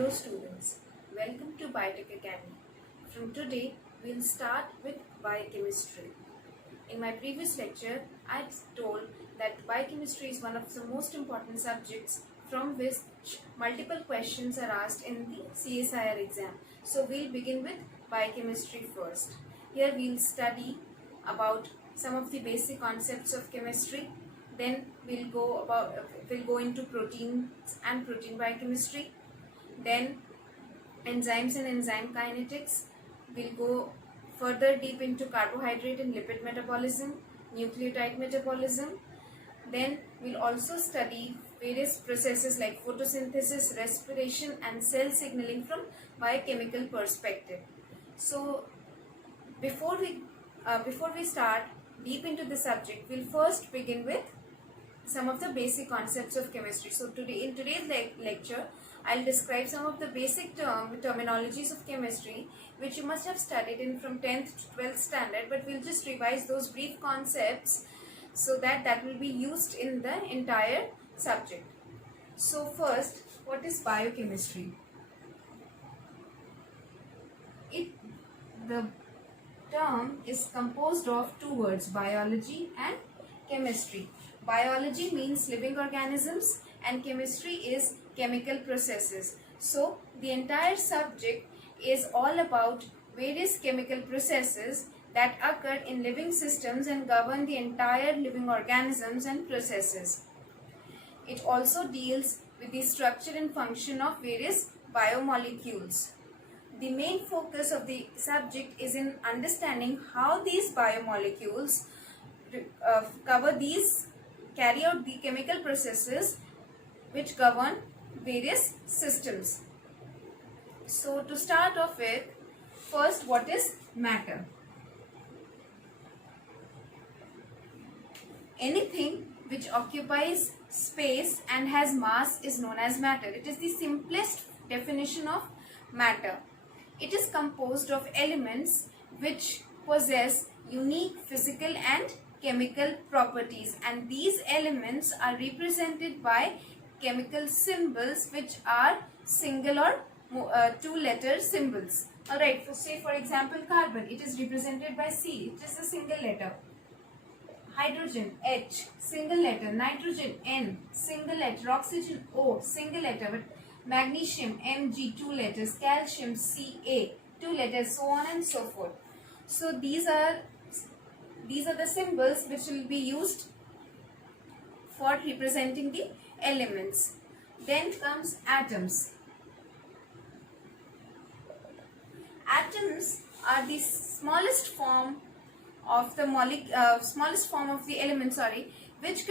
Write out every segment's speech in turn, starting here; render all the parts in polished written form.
Hello students, welcome to Biotech Academy. From today, we'll start with biochemistry. In my previous lecture, I told that biochemistry is one of the most important subjects from which multiple questions are asked in the CSIR exam. So we'll begin with biochemistry first. Here we'll study about some of the basic concepts of chemistry. Then we'll go into proteins and protein biochemistry. Then enzymes and enzyme kinetics. We'll go further deep into carbohydrate and lipid metabolism, nucleotide metabolism. Then we'll also study various processes like photosynthesis, respiration and cell signaling from biochemical perspective. So before we start deep into the subject, we'll first begin with some of the basic concepts of chemistry. So in today's lecture, I'll describe some of the basic terminologies of chemistry which you must have studied in from 10th to 12th standard, but we'll just revise those brief concepts so that will be used in the entire subject. So first, what is biochemistry? The term is composed of two words, biology and chemistry. Biology means living organisms and chemistry is chemical processes. So the entire subject is all about various chemical processes that occur in living systems and govern the entire living organisms and processes. It also deals with the structure and function of various biomolecules. The main focus of the subject is in understanding how these biomolecules carry out the chemical processes which govern various systems. So to start off with, first, what is matter? Anything which occupies space and has mass is known as matter. It is the simplest definition of matter. It is composed of elements which possess unique physical and chemical properties, and these elements are represented by chemical symbols which are single or two-letter symbols. Alright, say for example carbon, it is represented by C, it is a single letter. Hydrogen, H, single letter. Nitrogen, N, single letter. Oxygen, O, single letter. But magnesium, Mg, two letters. Calcium, Ca, two letters, so on and so forth. So these are the symbols which will be used for representing the elements. Then comes atoms. Atoms are the smallest form of the element, which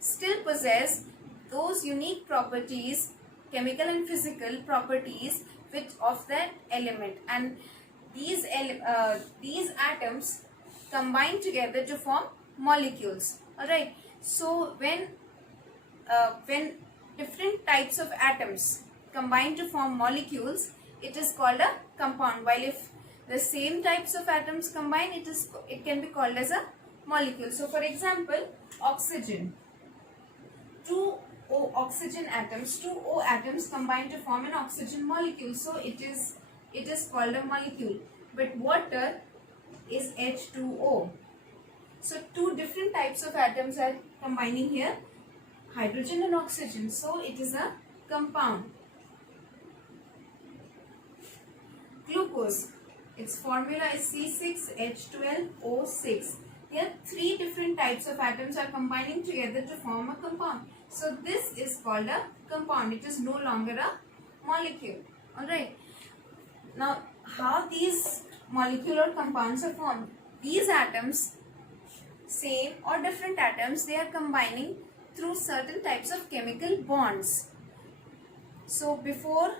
still possess those unique properties, chemical and physical properties of that element, and these atoms combine together to form molecules. Alright, so when different types of atoms combine to form molecules, it is called a compound, while if the same types of atoms combine, it can be called as a molecule. So for example, oxygen, two oxygen atoms combine to form an oxygen molecule, so it is called a molecule. But water is H2O. So two different types of atoms are combining here, hydrogen and oxygen, so it is a compound. Glucose, its formula is C6H12O6. Here three different types of atoms are combining together to form a compound. So this is called a compound. It is no longer a molecule. Alright. Now how these molecular compounds are formed? These atoms, same or different atoms, they are combining through certain types of chemical bonds. So before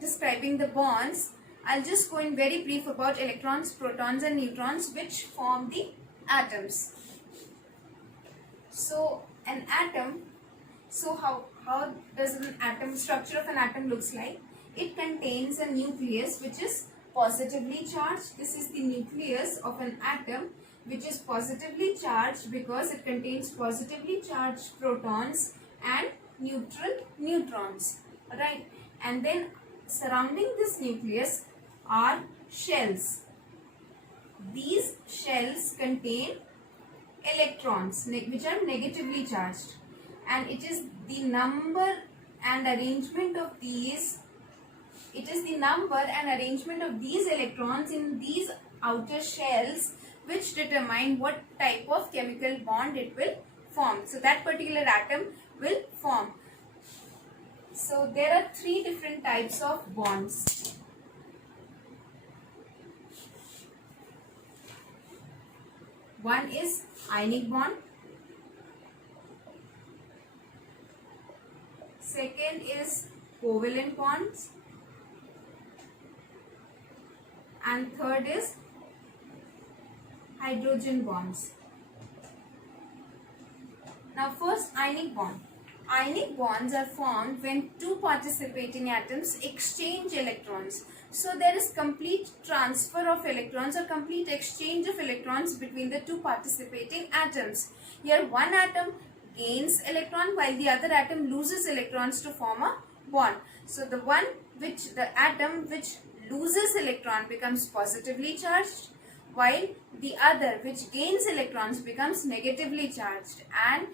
describing the bonds, I'll just go in very brief about electrons, protons and neutrons which form the atoms. So an atom, how does an atom, structure of an atom looks like? It contains a nucleus which is positively charged. This is the nucleus of an atom which is positively charged because it contains positively charged protons and neutral neutrons. right? And then surrounding this nucleus are shells. These shells contain electrons which are negatively charged, and it is the number and arrangement of these electrons in these outer shells which determine what type of chemical bond it will form. So that particular atom will form. So there are three different types of bonds. One is ionic bond. Second is covalent bonds. And third is hydrogen bonds. Now first, ionic bond. Ionic bonds are formed when two participating atoms exchange electrons. So there is complete transfer of electrons or complete exchange of electrons between the two participating atoms. Here one atom gains electron while the other atom loses electrons to form a bond. So the atom which loses electron becomes positively charged, while the other which gains electrons becomes negatively charged, and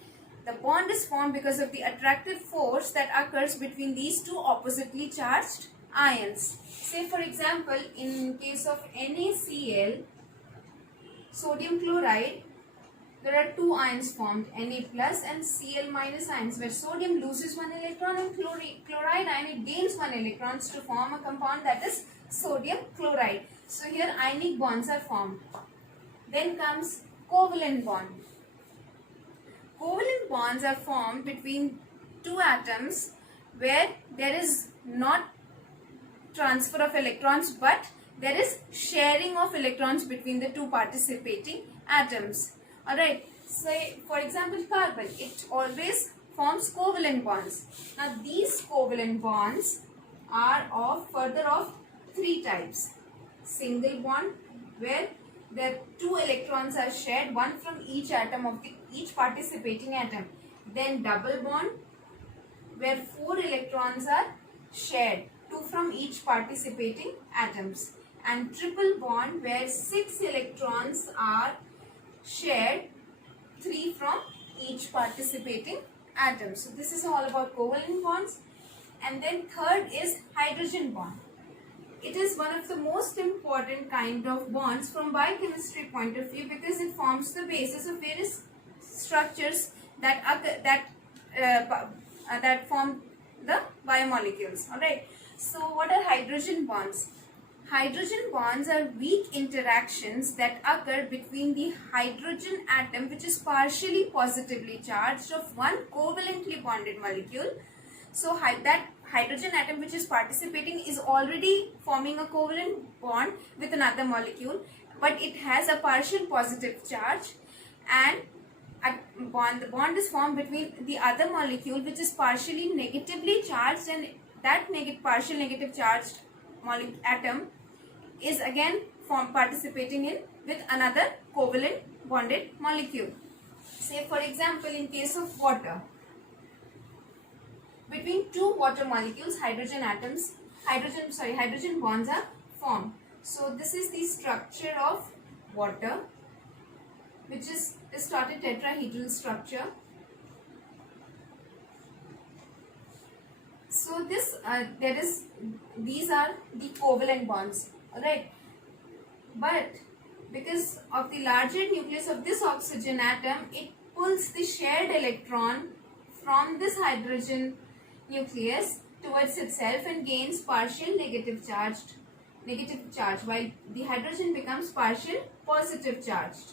the bond is formed because of the attractive force that occurs between these two oppositely charged ions. Say for example, in case of NaCl, sodium chloride, there are two ions formed, Na plus and Cl minus ions, where sodium loses one electron and chloride ion it gains one electron to form a compound that is sodium chloride. So here ionic bonds are formed. Then comes covalent bond. Covalent bonds are formed between two atoms where there is not transfer of electrons but there is sharing of electrons between the two participating atoms. Alright, say for example carbon, it always forms covalent bonds. Now these covalent bonds are further of three types. Single bond, where the two electrons are shared, one from each atom of each participating atom. Then double bond, where four electrons are shared, two from each participating atoms. And triple bond, where six electrons are shared, three from each participating atom. So this is all about covalent bonds. And then third is hydrogen bond. It is one of the most important kind of bonds from biochemistry point of view because it forms the basis of various structures that form the biomolecules. Alright. So what are hydrogen bonds? Hydrogen bonds are weak interactions that occur between the hydrogen atom, which is partially positively charged, of one covalently bonded molecule. So that hydrogen atom which is participating is already forming a covalent bond with another molecule, but it has a partial positive charge, and the bond is formed between the other molecule which is partially negatively charged, and that partial negative charged atom is again participating with another covalent bonded molecule. Say for example, in case of water, between two water molecules, hydrogen bonds are formed. So this is the structure of water, which is a started tetrahedral structure. So these are the covalent bonds, alright. But because of the larger nucleus of this oxygen atom, it pulls the shared electron from this hydrogen nucleus towards itself and gains partial negative charge, while the hydrogen becomes partial positive charged.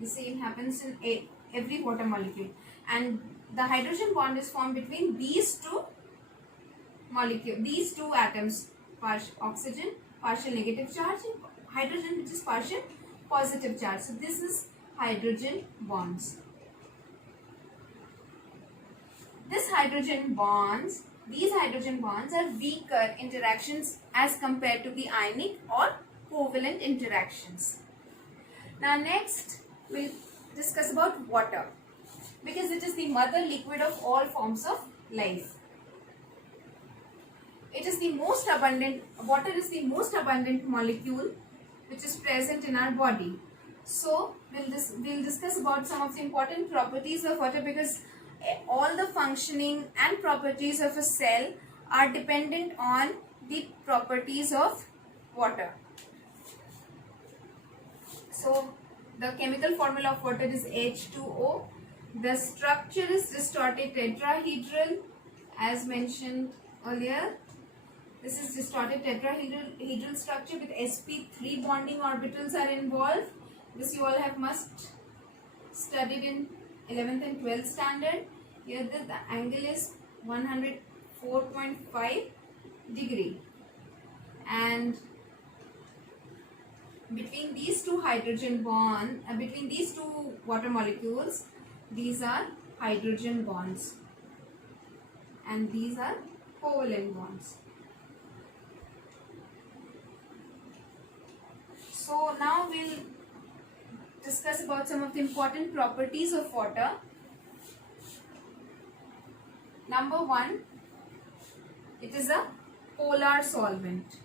The same happens in every water molecule, and the hydrogen bond is formed between these two atoms, oxygen partial negative charge and hydrogen which is partial positive charge. So this is hydrogen bonds. These hydrogen bonds are weaker interactions as compared to the ionic or covalent interactions. Now next we'll discuss about water, because it is the mother liquid of all forms of life. It is the most abundant, water is the most abundant molecule which is present in our body. So we'll discuss about some of the important properties of water, because all the functioning and properties of a cell are dependent on the properties of water. So the chemical formula of water is H2O. The structure is distorted tetrahedral as mentioned earlier. This is distorted tetrahedral structure with sp3 bonding orbitals are involved. This you all have must studied in 11th and 12th standard. Here the angle is 104.5 degree, and between these two hydrogen bond, between these two water molecules, these are hydrogen bonds and these are covalent bonds. So now we'll discuss about some of the important properties of water. Number 1, it is a polar solvent.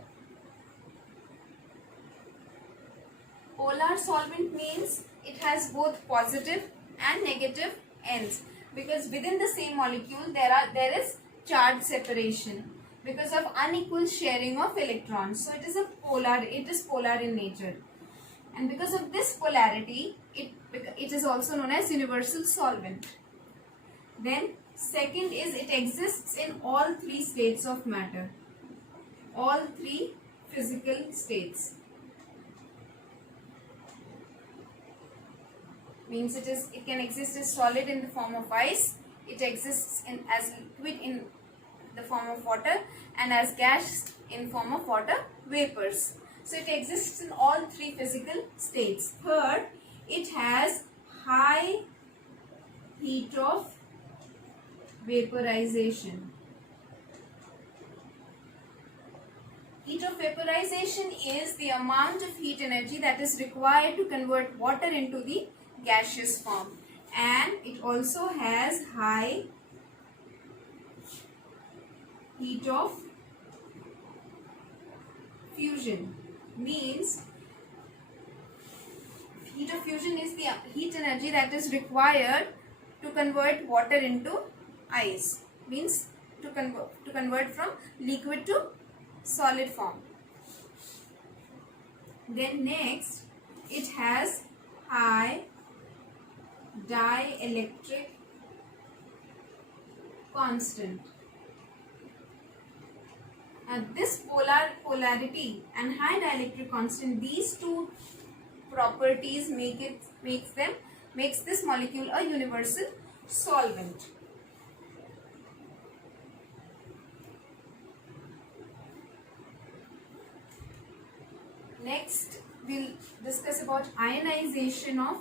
Polar solvent means it has both positive and negative ends, because within the same molecule there is charge separation because of unequal sharing of electrons. So it is polar in nature, and because of this polarity it is also known as universal solvent. Then second is it exists in all three states of matter, all three physical states. Means it can exist as solid in the form of ice, it exists as liquid in the form of water, and as gas in form of water vapors. So it exists in all three physical states. Third, it has high heat of vaporization. Heat of vaporization is the amount of heat energy that is required to convert water into the gaseous form, and it also has high heat of fusion. Means heat of fusion is the heat energy that is required to convert water into ice, means to convert from liquid to solid form. Then next, it has high dielectric constant. And this polarity and high dielectric constant, these two properties makes this molecule a universal solvent. Next, we'll discuss about ionization of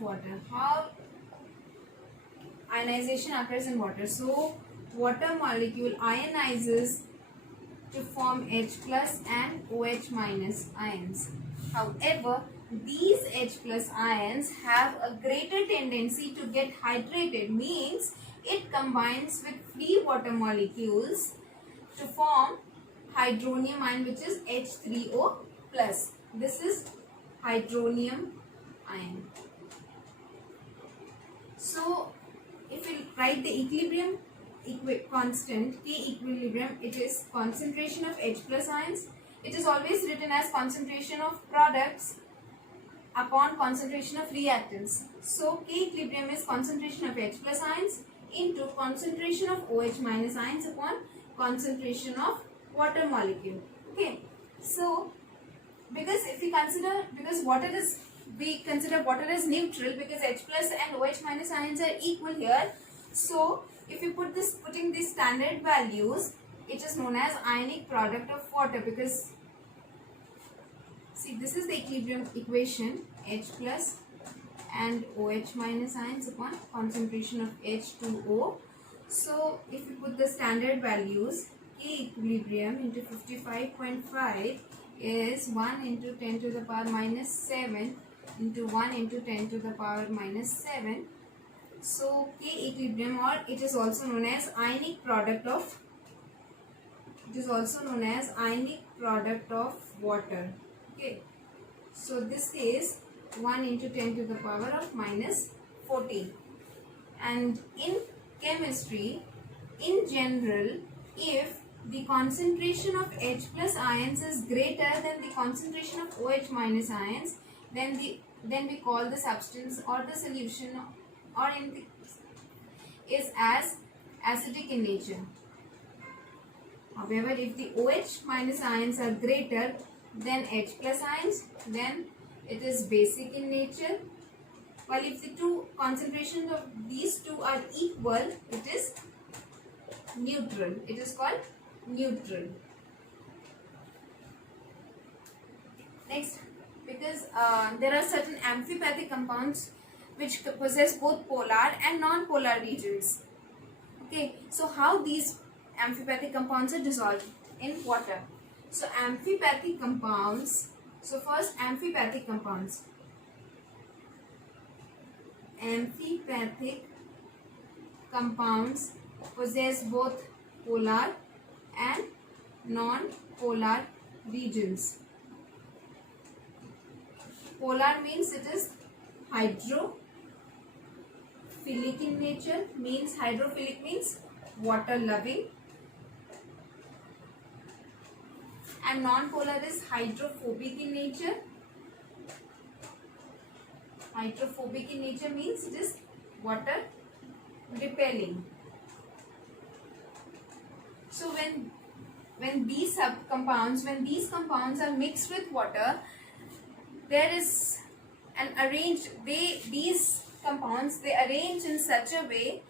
water. How ionization occurs in water. So water molecule ionizes to form H plus and OH minus ions. However, these H plus ions have a greater tendency to get hydrated, means it combines with free water molecules to form hydronium ion, which is H3O plus. This is hydronium ion. So if we write the equilibrium constant, K equilibrium, it is concentration of H plus ions. It is always written as concentration of products upon concentration of reactants. So K equilibrium is concentration of H plus ions into concentration of OH minus ions upon concentration of water molecule. Okay. So because we consider water as neutral, because H plus and OH minus ions are equal here. So if you putting these standard values, it is known as ionic product of water, because see, this is the equilibrium equation, H plus and OH minus ions upon concentration of H2O. So if you put the standard values, K equilibrium into 55.5 is 1 into 10 to the power minus 7 into 1 into 10 to the power minus 7. So K equilibrium, or it is also known as ionic product of water. Okay, so this is 1 into 10 to the power of minus 14. And in chemistry, in general, if the concentration of H plus ions is greater than the concentration of OH minus ions, then we call the substance or the solution or anything is as acidic in nature. However, if the OH minus ions are greater than H plus ions, then it is basic in nature. While if the two concentrations of these two are equal, it is neutral. It is called neutral. Next, because there are certain amphipathic compounds which possess both polar and non-polar regions. Okay, so how these amphipathic compounds are dissolved in water? So amphipathic compounds. So first, amphipathic compounds. Amphipathic compounds possess both polar and non-polar regions. Polar means it is hydrophilic in nature, means hydrophilic means water loving, and non-polar is hydrophobic in nature. Hydrophobic in nature means it is water repelling. So when these compounds are mixed with water, there is these compounds arrange in such a way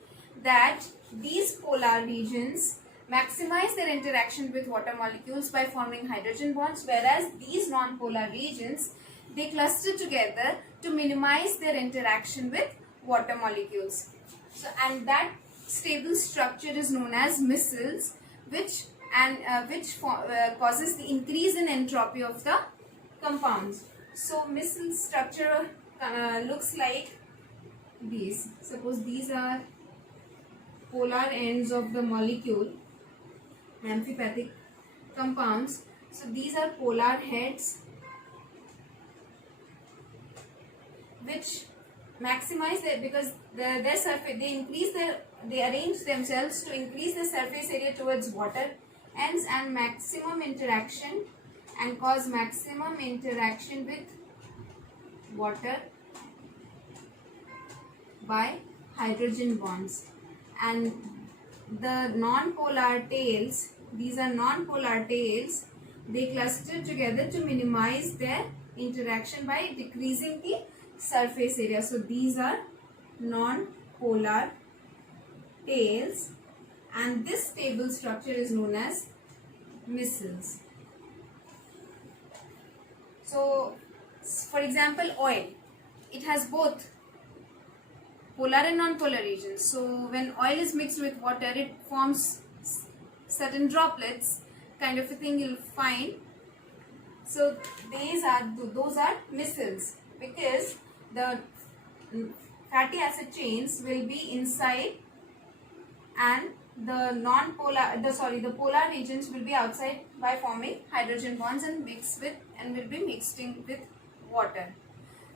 that these polar regions maximize their interaction with water molecules by forming hydrogen bonds, whereas these non-polar regions, they cluster together to minimize their interaction with water molecules. So, and that stable structure is known as micelles, which causes the increase in entropy of the compounds. So micelle structure looks like these. Suppose these are polar ends of the molecule, amphipathic compounds. So these are polar heads which maximize their, because their surface, they arrange themselves to increase the surface area towards water ends and maximum interaction, and cause maximum interaction with water by hydrogen bonds. And the non-polar tails, these are non-polar tails, they cluster together to minimize their interaction by decreasing the surface area. So these are non-polar tails, and this stable structure is known as micelles. So for example, oil, it has both polar and non-polar regions. So when oil is mixed with water, it forms certain droplets, kind of a thing you'll find. So those are micelles, because the fatty acid chains will be inside and the polar regions will be outside by forming hydrogen bonds and will be mixing with water.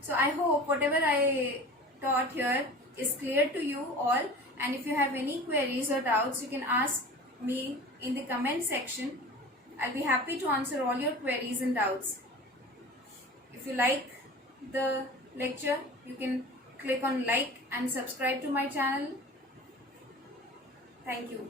So I hope whatever I taught here is clear to you all, and if you have any queries or doubts, you can ask me in the comment section. I'll be happy to answer all your queries and doubts. If you like the lecture, you can click on like and subscribe to my channel. Thank you.